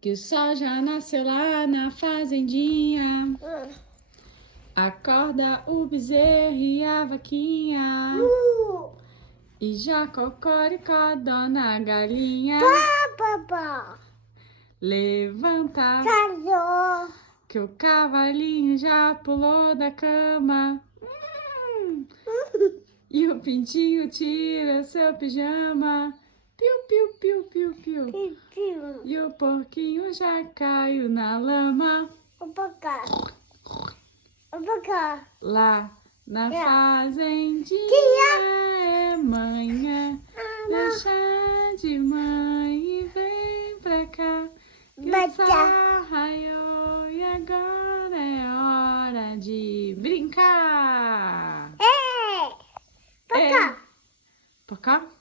que o sol já nasceu lá na fazendinha. Acorda o bezerro e a vaquinha. E já cocoricó, dona galinha. Levanta, que o cavalinho já pulou da cama. E o pintinho tira seu pijama. Piu, piu, piu, piu, piu. E o porquinho já caiu na lama. Lá na fazendinha é manhã. Deixa de mãe e vem pra cá. Que o sol raiou e agora é hora de brincar. Pra cá.